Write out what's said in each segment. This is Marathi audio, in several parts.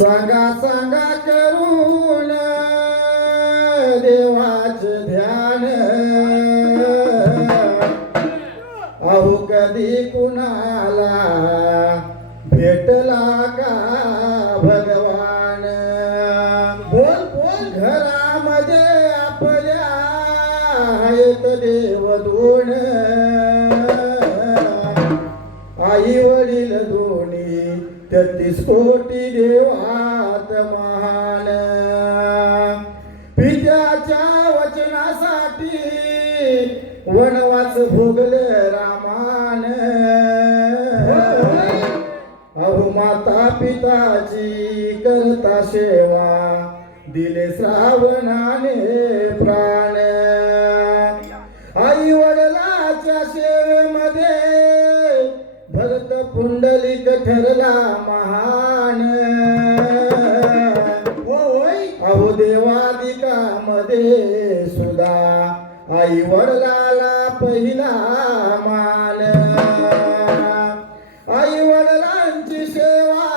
सांगा सांगा करून देवाचे ध्यान, अहो कधी कुणाला भेटला का भगवान? बोल बोल. घरामध्ये आपल्या आहेत देव दोन, आई वडील दोन्ही 33 कोटी देवात महान. पित्याच्या वचनासाठी वनवास भोगले रामान. अहो माता पिताची करता सेवा, दिले श्रावणाने प्राण. आई वडिलाच्या सेवेमध्ये भरत पुंडलिक ठरला महान. अहो देवादिकामध्ये सुद्धा आई वडिलाला पहिला मान. आई वडिलांची सेवा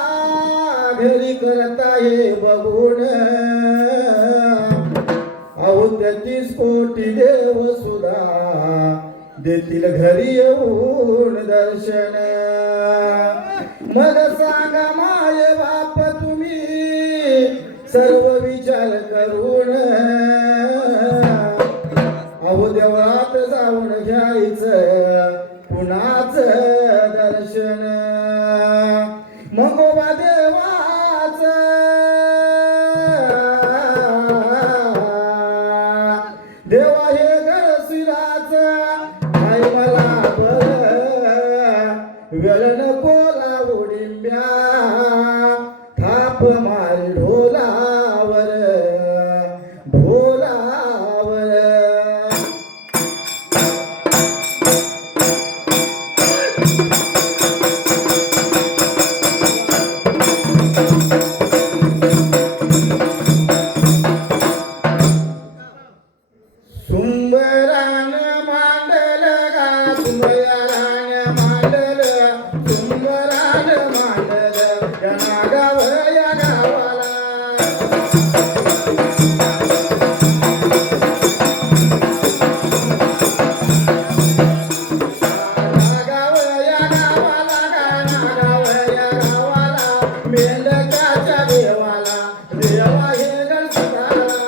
घरी करता ये बघून, अहो 33 कोटी देव सुद्धा देतील घरी येऊन दर्शन. मग सांगा माये बाप तुम्ही सर्व विचार करून, अहो देवळात जाऊन घ्यायचं पुन्हाच दर्शन. मगोबा देवाच देवा हे गळशिराच आई मला बळ, वेळ नको लावू डिंब्या थाप मारी ढोलावर ढोलावर. सुंबरान मांडल गा सुंबरान मांडल, सुंबरान मांडल या नागाव या गावाला. नागाव या गावाला गा नागाव या गावाला, मेंढकाच्या देवाला देवा हे गणपताला.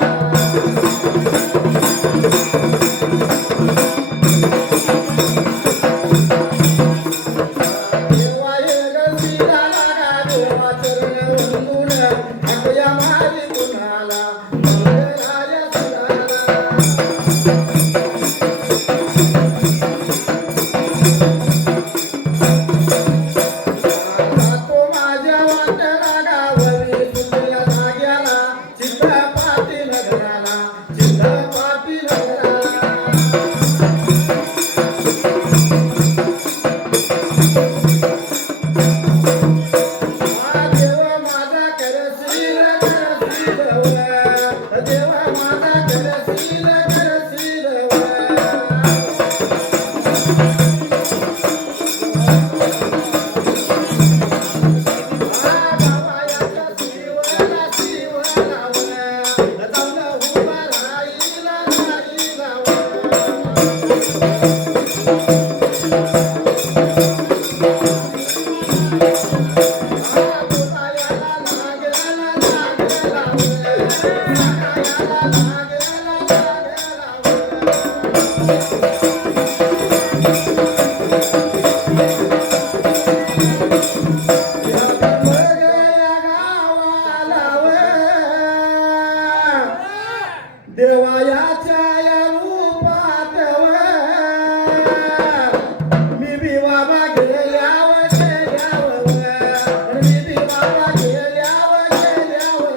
देवायाच्या या रूपात मी बी बाबा गेल्यावर गेल्यावर, मी बी बाबा गेल्यावर गेल्यावर.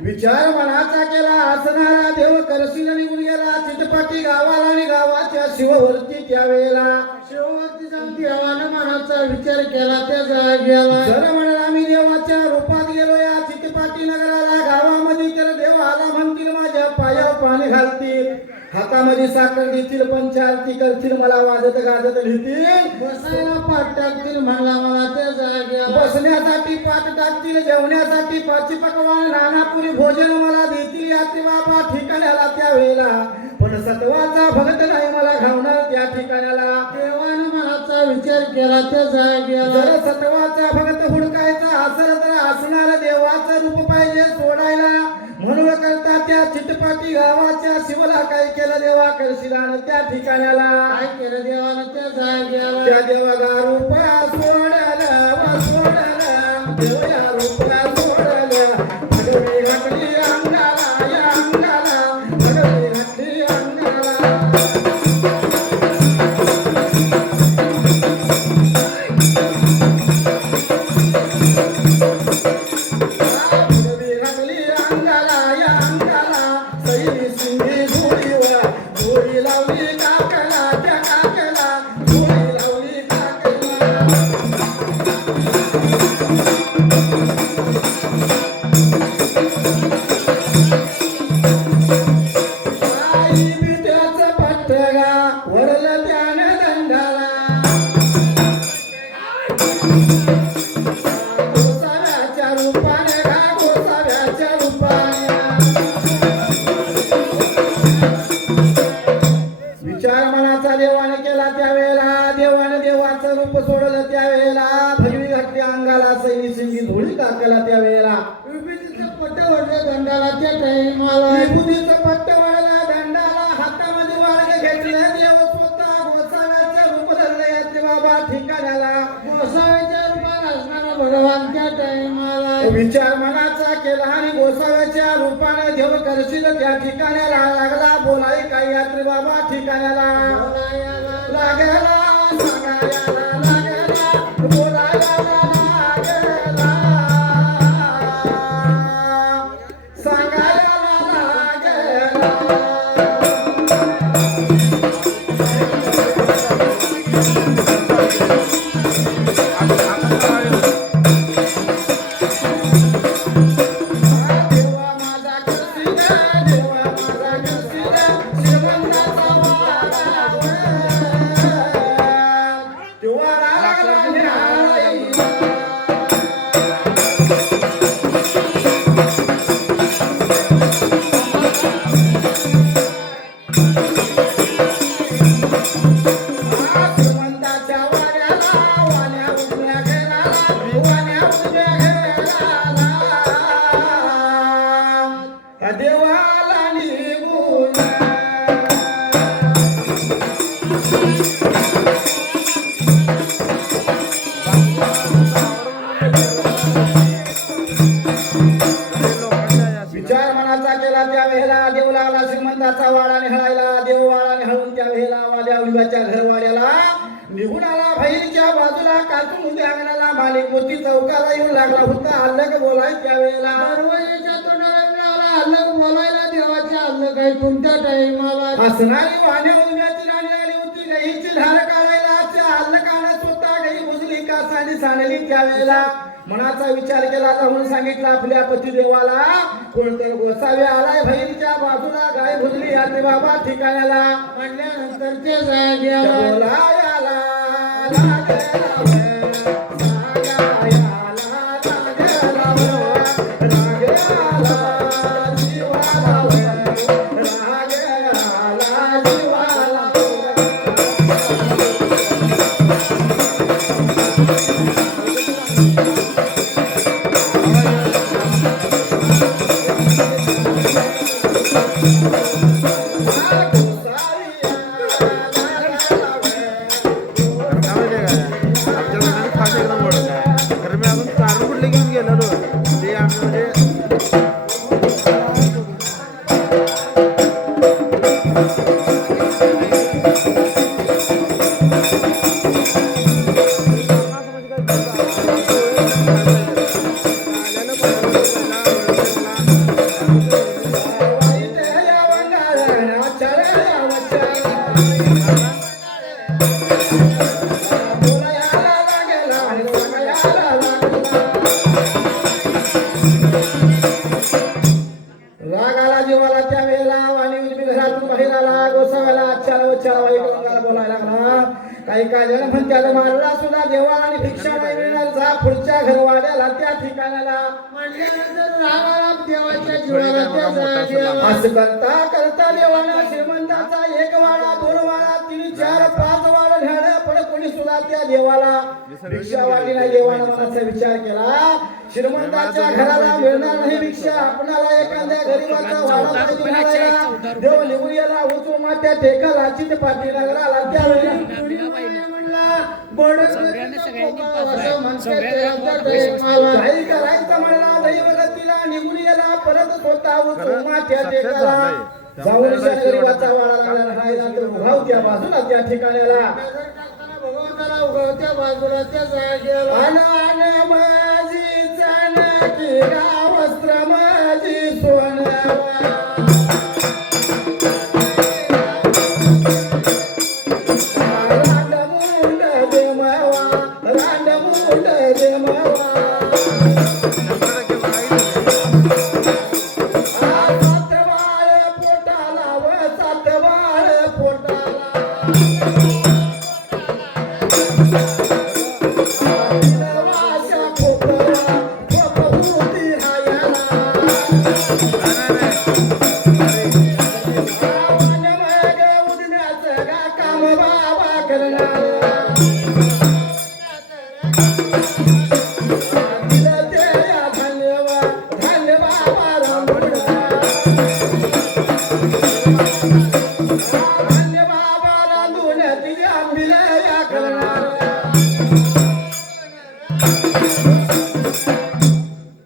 विचार मनाचा केला असणारा देव करशील निघून गेला चिटपाटी गावाला आणि गावाच्या शिववरती त्यावेळेला. शिववरती जाऊन देवानं मनाचा विचार केला त्या जागेला. जर म्हणाला मी देवाच्या रूपात गेलो या चिटपाटी नगराला, गावामध्ये तर देव आला म्हणतील माझ्या पायावर पाणी घालतील. हातामध्ये साखर देतील पंचारती करतील मला वाजत गाजत लिहितील बसायला पाठ टाकतील म्हणला मला त्या जाग्याला बसण्यासाठी पाठ टाकतील जेवण्यासाठी पाची पकवान नानापुरी भोजन मला देतील यात्री बाबा ठिकाण्याला त्या वेळेला पण सत्वाचा भक्त नाही मला घावणार त्या ठिकाणाला देवानं मनाचा विचार केला त्या जाग्याला जर सत्वाचा भक्त हुडकायचा असेल तर असणार देवाचं रूप पाहिजे सोडायला म्हणून करता त्या चिटपाटी गावाच्या शिवला काय केलं देवा करशिलानं त्या ठिकाणाला काय केलं देवानं त्या जाग्याला त्या देवाला रूपा सोडलं सोडलं देवया रूपा सोडलं भगवे घातली अंगाला या अंगाला भगवे घातली अंगाला विचार मनाचा केला आणि गोसाव्याच्या रूपाने देव करशील त्या ठिकाणाला लागला बोलाय काय यात्री बाबा ठिकाणाला लागला सांगायला लागला बोलायला लागला सांगायला लागला वाडा निहाळायला देव वाडा निहाळून त्या वेळेला वाड्या उलव्याच्या घरवाड्याला निघून आला बहिणीच्या बाजूला काचून उद्या अंगणाला मालिक मोती चौकाला येऊन लागला होता हल्लक बोलाय त्या वेळेला दरवाजाच्या तोंडाला मिळाला हल्लक बोलायला देवाच्या हल्लक आहे कोणत्या टाइमाला असणारी वाड्या उलव्याची राणी आली होती गाईची धार काढायला त्या हल्लकाने स्वतः गाई बुजली का सांडली त्या वेळेला मनाचा विचार केला तर म्हणून सांगितलं आपल्या पतिदेवाला कोणतर गोसावे आलाय बहिणीच्या बाजूला गाय भुजली यात्री बाबा ठिकाणाला म्हणल्यानंतर ते जाग्याला बोलायला लागला Gracias. काही काल्याला म्हणत्याला मारला सुद्धा देवाला आणि भिक्षा नाही मिळणार जा पुढच्या घरवाड्याला त्या ठिकाणाला म्हणल्यानंतर रागाला देवाच्या जीवाला त्या जागेला असं करता करता देवाला श्रीमंताचा एक वाडा दोन वाडा तीन चार पाच वाडा ढाळ्या पण कोणी सुद्धा त्या देवाला भिक्षा वाढली नाही देवाला मनाचा विचार केला श्रीमंताच्या घराला मिळणार नाही भिक्षा आपणाला एखाद्या गरीबाचा वाडा पाहिजे देव निघून गेला होतो मात्या टेकाला चितपाटी नगराला त्यावेळी म्हणला बोर्ड काही करायचं म्हणला दैवगतीला निघून गेला परत स्वतः होतो मात्या टेकाला जाऊन गरीबाचा वाडा लागला राहायला तर उभाव त्या बाजूला त्या ठिकाणाला भगवंताला उगवत्या बाजूला त्या जागेला आन माझी चाणकी वस्त्र माझी सोनवा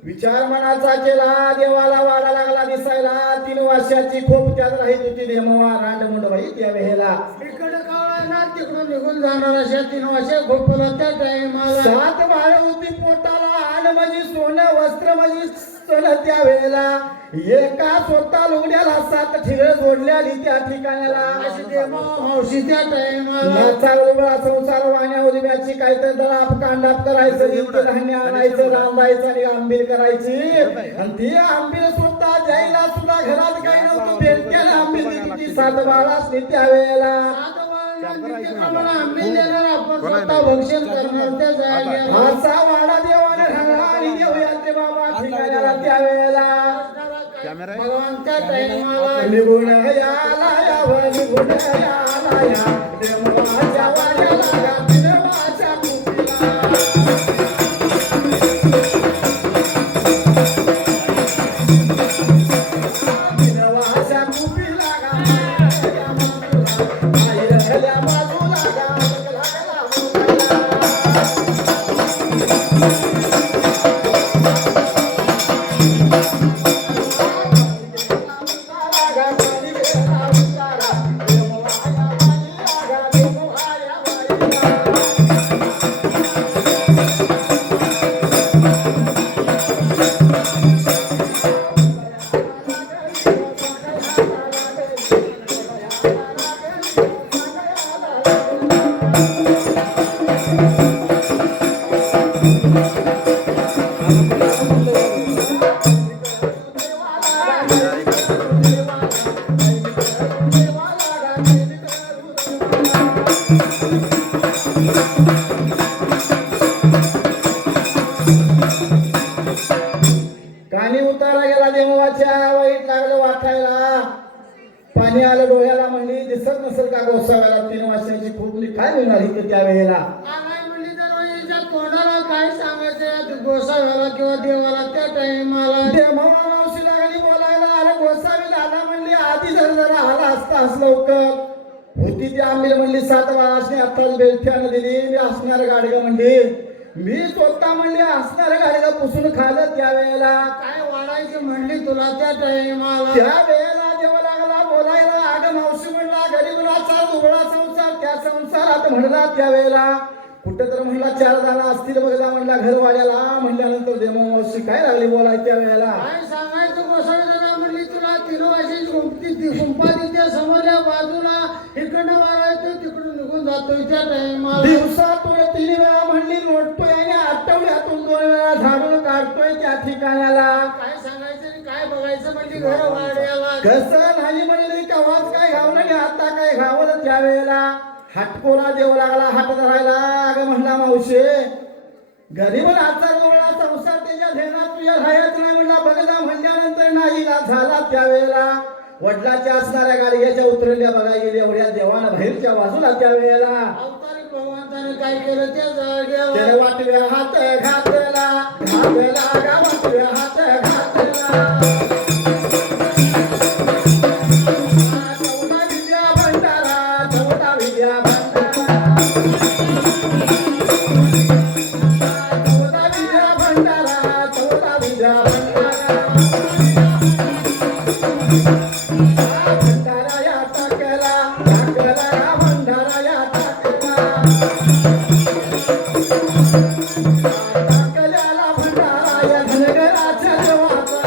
विचार मनाचा केला देवाला वाडा लागला दिसायला 3 वर्षाची खोप त्यात राहीत होती देमवा रांडमुंड बाई त्या वेळेला इकडे कावळणार तिकडून निघून जाणार अशा 3 वर्ष खोपला त्या टाइमाला 7 बाळ होती पोटाला आन माझी सोनं वस्त्र माझी सोनं त्या वेळेला एका स्वतः लुगड्याला 7 ठिगळ जोडल्याली त्या ठिकाणाला अशी देवा मावशी त्या टाइमाला चालवला संसार वाण्या उद्याची काहीतरी दराप कांडाप करायचं नित्य धान्य आणायचं रांधायचं आणि आंबील करायची आणि ती आंबील स्वतः जायला सुद्धा घरात काही नव्हतं भेटतेला आंबील किती 7 बाळास त्या वेळेला असा वाडा देवाने राहिला आणि देवयात्रे बाबा ठिकाणाला त्या वेळेला भगवंता टाइमाला निघून याला यावं निघून याला या देवाच्या वाड्याला देवाच्या कुटीला देवाच्या कुटीला या बाजूला कानी उतारा गेला देवाच्या वाईट लागलं वाटायला पाणी आलं डोळ्याला म्हणली दिसत नसेल का गोसाव्याला 3 वर्षाची खोपली काय मिळणार इथे त्या वेळेला काय म्हणली तर तोंडाला काय सांगायचं गोसाव्याला किंवा देवाला त्या टाइमाला देवा मावशी लागली बोलायला अरे गोसावी दादा म्हणली आधी जरा आला असता असं लवकर होती ती आंबील म्हणली 7 वाजता आताच बेलठ्यानं दिली मी असणार गाडगं म्हणली मी स्वतः म्हणली असणार गाडगं पुसून खाल्लं त्या वेळेला काय वाढायची म्हणली तुला त्या टाइमाला त्या वेळेला देवा लागला बोलायला अगं मावशी म्हणला गरीबराचा दुबळा संसार त्या संसारात म्हणला त्या वेळेला कुठं तर म्हणला 4 जण असतील बघला म्हणला घरवाड्याला म्हणल्यानंतर देवा मावशी काय लागली बोलाय त्या वेळेला काय सांगायचं गोसावी दादा म्हणली तुला 3 वर्षाची संपादी त्या समोरच्या बाजूला इकडनं वारायचं तिकडून निघून जातोय त्या टाइमाला दिवसातून 3 वेळा म्हणली लोटतोय आणि आठवड्यातून 2 वेळा झाडून काढतोय त्या ठिकाणाला काय सांगायचं आणि काय बघायचं म्हणजे घर वाड्याला कसं नाही म्हणली कवाच काय घावलं आणि आता काय घावलं त्या वेळेला हटकोला देऊ लागला हात धरायला. अगं म्हणला मावशे गरीब आजचा गोळा संसार त्याच्या ध्यानात तुझ्या राहायच नाही म्हणला. बघला म्हणल्यानंतर नाही झाला. त्यावेळेला वडिलाच्या असणाऱ्या गाडग्याच्या उतरल्या बघा गेली. एवढ्या देवानं बाहेरच्या बाजूला त्यावेळेला अवतारिक भगवंताने काय केलं त्या जागेवर वाटव्या हात घातला घातला वाटव्या हात घातला. चौदा विद्या भंडारा चौदा विद्या भंडारा चौदा विद्या भंडारा चौदा विद्या भंडारा भंडारा या टाकला टाकला भंडारा या टाकला टाकल्याला भंडारा या धनगराच्या देवाचा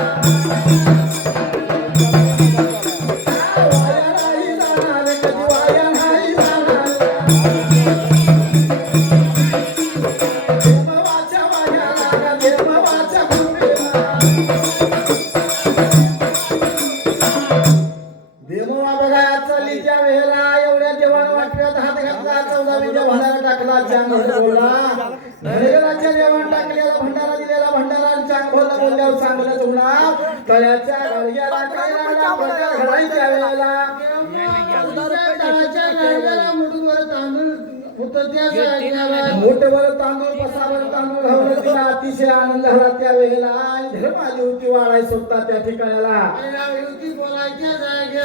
वाया नाही जाणार कधी वाया नाही जाणार. देवाच्या वायाला देवाच्या कृपेला देवळा बघा चालली त्या वेळेला एवढ्या देवाला वाटव्यात हात घातला. 14 विद्या भंडारा टाकला. चांग बोलला धनगराच्या देवानं टाकलेला भंडारा दिलेला भंडारा आणि चांग बोलला बोलल्यावर चांगलं चुकला. तळ्याच्या गाडग्याला काय लागला प्रकार घडायच्या वेळेला तळ्याच्या गाडग्याला मुठभर तांदूळ होतं त्या जागेला मुठभर तांदूळ पसाभर तांदूळ घालून तिला अतिशय आनंद झाला. त्या वेळेला धर्म आली होती वाढाय स्वतः त्या ठिकाणाला.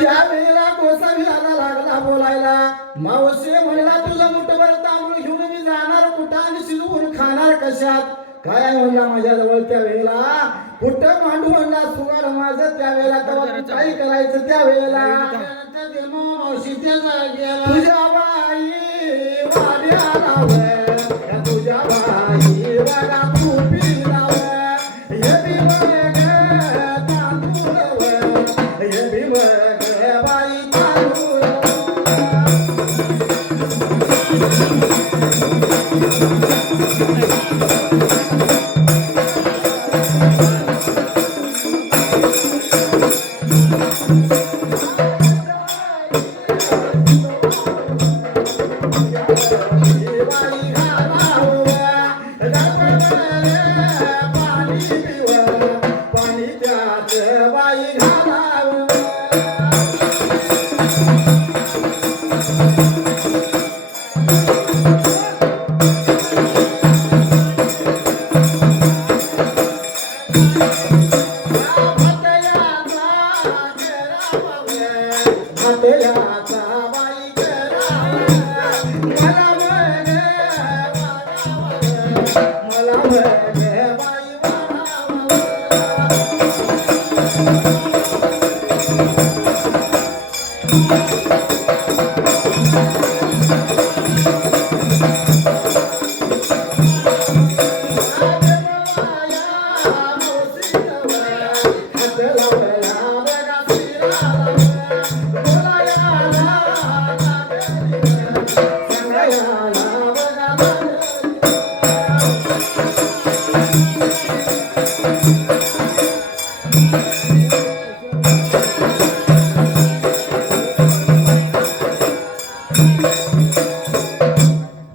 त्या वेळेला गोसावी लागला बोलायला. मावशी म्हणला तुझं मुठभर तांदूळ घेऊन मी जाणार कुठं आणि शिजवून खाणार कशात काय म्हणला माझ्या जवळ. त्या वेळेला कुठं मांडू म्हणला सुगाड माझं. त्या वेळेला तेव्हा काही करायचं त्या वेळेला मावशी त्या जागेला तुझ्या बाई वाड्याला तुझ्या बाई वाडा खूपी लाव हे बी मग तांदूळ हे बी मग बाई तांदूळ. पाणी त्यात बाई घालावं.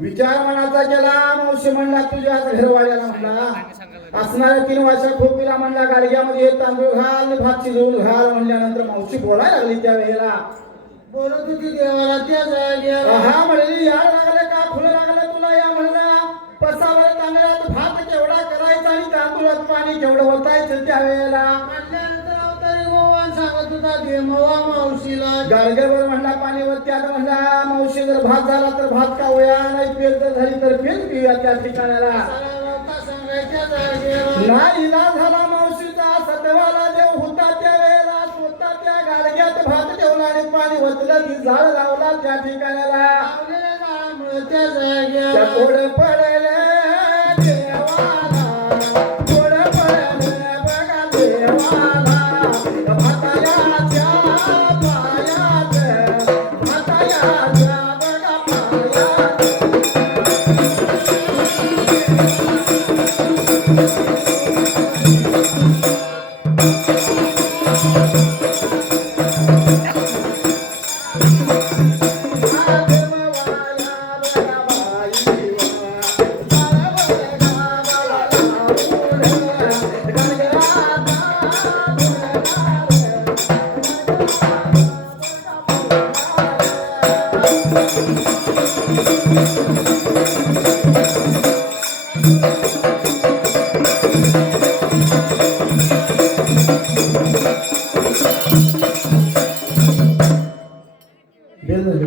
विचार मनाचा केला. मावशी म्हणला तुझ्या घरवाड्याला म्हणला असणाऱ्या 3 वर्षा खोपीला म्हणला गाडग्यामध्ये तांदूळ घाल भात शिजवून घाल. म्हणल्यानंतर मावशी बोलायला लागली. त्या वेळेला बोलत होती देवाला त्या जागेला. हा म्हणली याड लागले का फुलं लागलं तुला या म्हणला. पसावर तांदळात भात केवढा करायचा आणि तांदूळात पाणी केवढं ओतायचं. त्या वेळेला म्हणल्यानंतर अवतारी भगवान सांगत होता देवा मावशीला गाडग्यावर म्हणला पाणी वरती. आता म्हणला मावशी जर भात झाला तर भात खाऊया नाही पेल तर झाली तर पेल पिऊया. त्या ठिकाणाला नाही इलाज झाला मावशीचा. सतवाला देव होता त्या वेळेला स्वतः त्या गाडग्यात भात ठेवला आणि पाणी ओतलं की झाड लावला त्या ठिकाणाला. त्या जाग्याला कोड पडले देवाला कोड पडले बघा देवाला. भातायाच्या पायात भातायाच्या बघा पायात. देवा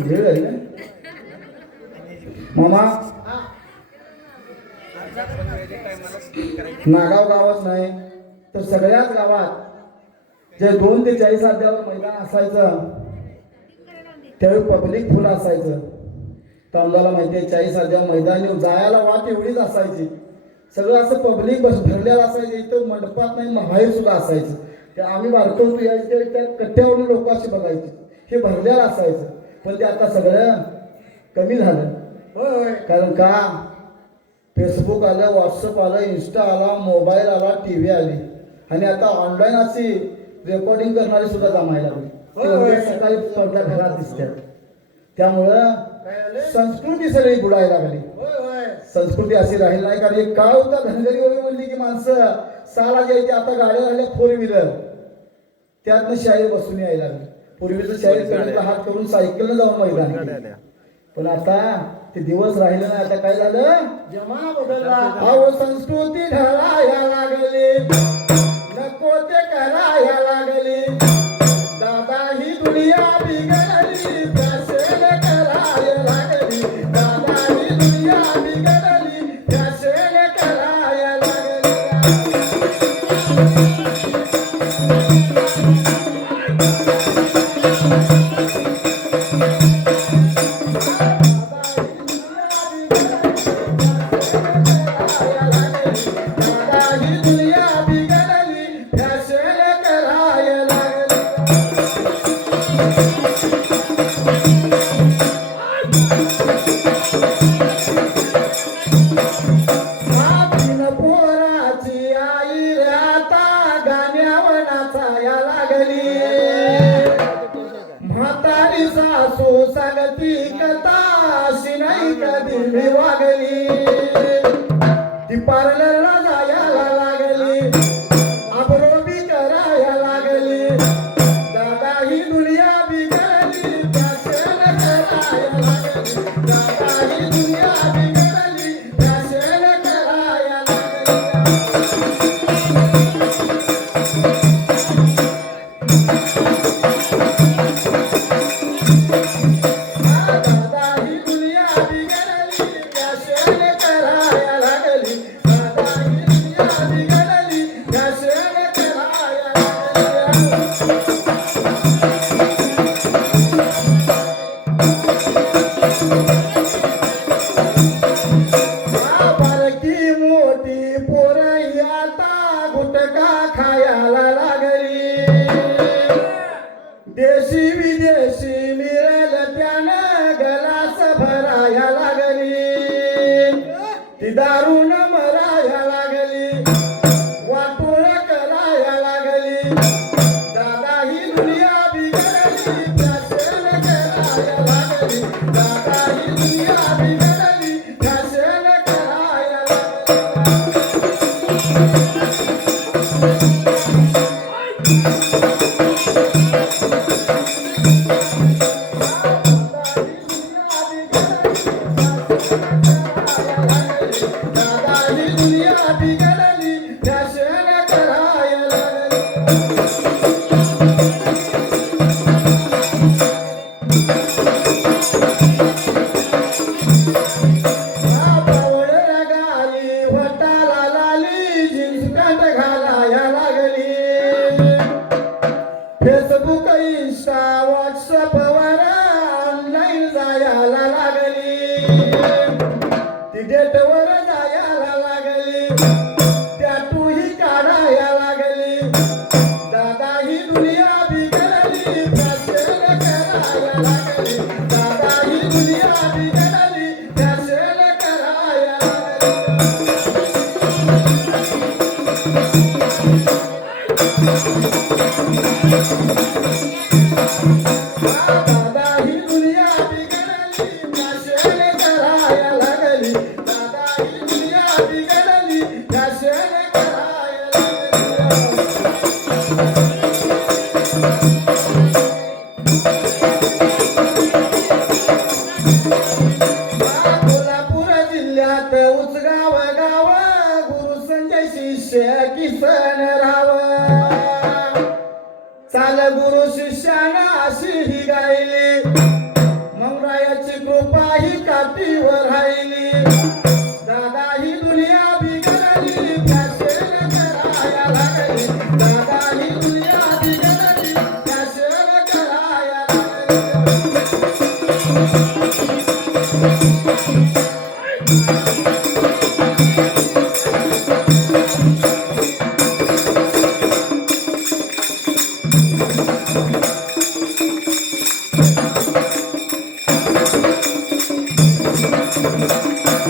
बेल आहे मामा नागाव गावच नाही तर सगळ्याच गावात जे 2 ते 40 अध्यावर मैदान असायचं त्यावेळी पब्लिक फुल असायचं. तमदाला माहिती आहे 40 अध्याव मैदानी जायला वाट एवढीच असायची. सगळं असं पब्लिक बस भरलेलं असायचं. इथं मंडपात नाही बाहेर सुद्धा असायचं. ते आम्ही बारकोत यायचे त्या कट्ट्यावरून लोक असे बघायचे. हे भरलेलं असायचं. पण ते आता सगळं कमी झालं. होय कारण का फेसबुक आलं, व्हॉट्सअप आलं, इंस्टा आला, मोबाईल आला, टीव्ही आली आणि आता ऑनलाईन अशी रेकॉर्डिंग करणारी सुद्धा जमायला लागली. सकाळी आपल्या घरात दिसतात. त्यामुळं संस्कृती सगळी बुडायला लागली. संस्कृती अशी राहील नाही. कारण एक काळ होता धनगरी वगैरे म्हणली की माणसं साला जायची. आता गाड्या राहिल्या 4 व्हीलर त्यातनं शाळेत बसून यायला लागली. पूर्वीचं शाळेत हात करून सायकलनं जाऊन मैदान. पण आता ते दिवस राहिले नाही. आता काय झालं जमा बदलला. अहो संस्कृती ढळाया लागली, नको ते कराया लागली. दादा ही दुनिया बिघडली, फॅशन कराया लागली. दादा ही दुनिया बिघडली, फॅशन कराया लागली. म्हातारी सासू सांगती कथा अशी नाही कधी वागली. ती पार्लरला जायला लागली, आबरोबी करायला लागली. दादा ही दुनिया बिघडली, फॅशन करायला लागली. दादा ही दुनिया बिघडली, फॅशन करायला लागली. गुटखा खायला लागली. देशी विदेशी मिळेल त्यानं गलास भराया लागली. ती दारून मराया लागली, वाटोळ कराया लागली. दादा ही दुनिया बिघडली, फॅशन कराया लागली. दादा ही दुनिया बिघडली, फॅशन कराया लागली. फेसबुक, इंस्टा, व्हॉट्सअप वर ऑनलाईन जायला लागली. ती डेटवर जायला लागली, टॅटूही काढायला लागली. दादा ही दुनिया बिघडली, फॅशन करायला लागली. दादा ही दुनिया बिघडली, फॅशन करायला लागली. दादा ही दुनिया बिघडली, फॅशन करायला लागली. दादा ही दुनिया बिघडली, फॅशन करायला लागली. सण राव चाल गुरु शिष्याना अशी ही गायली मग रायाची कृपा ही काठीवर राहिली दादा ही दुनिया बिघडली त्या शेण कराया लागली दादा ही दुनिया बिघडली त्या शेण कराया लागली